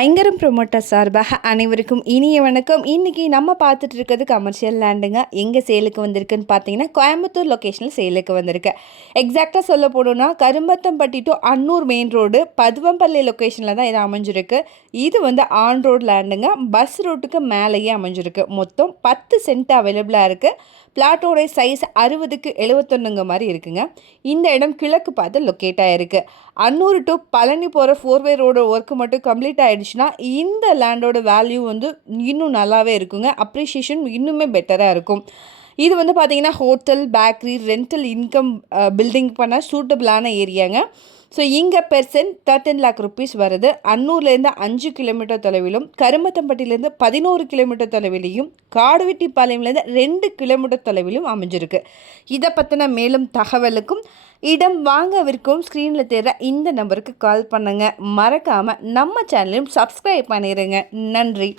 ஐங்கரம் promoter சார்பாக அனைவருக்கும் இனிய வணக்கம். இன்றைக்கி நம்ம பார்த்துட்டு இருக்கிறது கமர்ஷியல் லேண்டுங்க. எங்கே சேலுக்கு வந்திருக்குன்னு பார்த்தீங்கன்னா கோயம்புத்தூர் லொக்கேஷனில் சேலுக்கு வந்திருக்கு. எக்ஸாக்டாக சொல்ல போனோம்னா Karumathampatti to Annur main road Paduvampalli லொக்கேஷனில் தான் இது அமைஞ்சிருக்கு. இது ஆன் ரோடு லேண்டுங்க. பஸ் ரூட்டுக்கு மேலேயே அமைஞ்சிருக்கு. மொத்தம் 10 சென்ட் அவைலபிளாக இருக்குது. பிளாட்டோடைய சைஸ் 60க்கு 71 மாதிரி இருக்குங்க. இந்த இடம் கிழக்கு பார்த்து லொக்கேட் ஆகிருக்கு. அன்னூர் டு பழனி போகிற 4-வே ரோடு ஒர்க்கு மட்டும் கம்ப்ளீட் ஆகிடுச்சுன்னா இந்த லேண்டோட வேல்யூ இன்னும் நல்லாவே இருக்குங்க. அப்ரிஷியேஷன் இன்னுமே பெட்டராக இருக்கும். இது பார்த்திங்கன்னா hotel, bakery, rental income building பண்ண சூட்டபிளான ஏரியாங்க. ஸோ இங்கே பெர்சென்ட் 13 lakh rupees வருது. அன்னூர்லேருந்து 5 கிலோமீட்டர் தொலைவிலும், கருமத்தம்பட்டியிலேருந்து 11 கிலோமீட்டர் தொலைவிலையும், காடுவெட்டிப்பாளையம்லேருந்து 2 கிலோமீட்டர் தொலைவிலும் அமைஞ்சிருக்கு. இதை பற்றின மேலும் தகவலுக்கும் இடம் வாங்க விற்கவும் ஸ்க்ரீனில் தேடுற இந்த நம்பருக்கு கால் பண்ணுங்கள். மறக்காமல் நம்ம சேனலையும் சப்ஸ்கிரைப் பண்ணிடுங்க. நன்றி.